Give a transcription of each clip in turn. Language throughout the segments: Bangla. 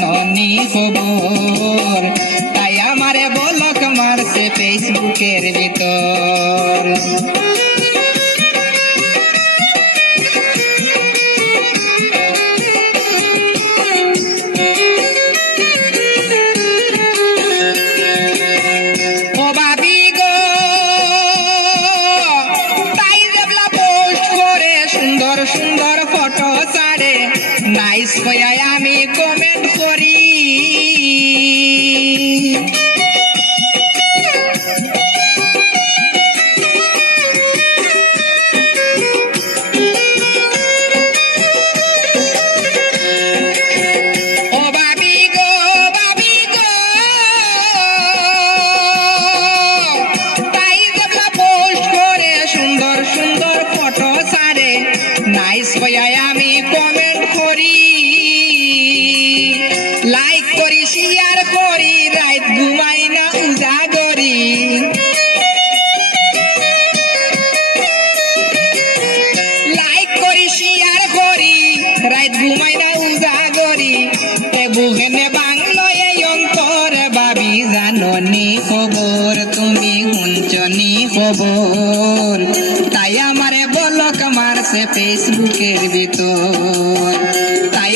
জাননি খবর। তাই আমারে বলক মারছে ফেসবুকের ভিতর। সুন্দর ফটো সারে নাইস হয়ে আমি কমেন্ট কমেন্ট করি লাইক করি শেয়ার করি, রাত ঘুমাই না, উজাগরি। লাইক করি শেয়ার করি, রাত ঘুমাই না, উজাগরি। এ বুহেনে বাংলো এই অন্তরে, বাবি জাননি খবর, তুমি হুঞ্চনি খবর। তাই আমারে মারছে ফেসবুকের ভিতর। তাই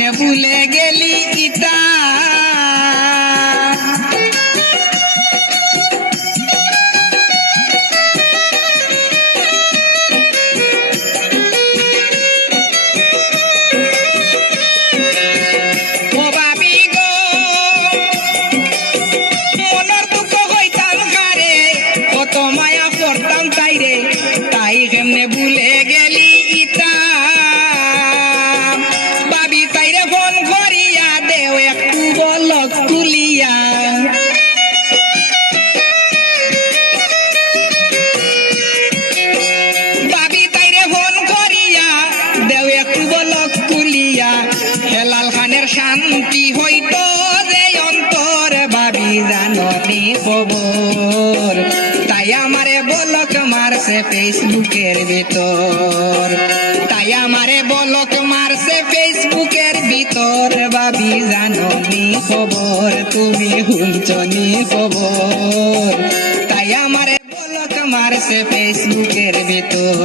তাই তুলিয়া বাবি তাইরে ফোন করিয়া দেও একটু বলক তুলিয়া। হেলাল খানের শান্তি হইতো যে অন্তর, বাবি জাননি খবর। তাই আমারে বলক মারছে ফেসবুকের ভিতর। তাই আমারে বলক মারছে ফেসবুকের ভিতর। বাবি জাননি খবর? তুমি হুঞ্চনি খবর? তাই আমারে বলক মারছে ফেসবুকের ভিতর।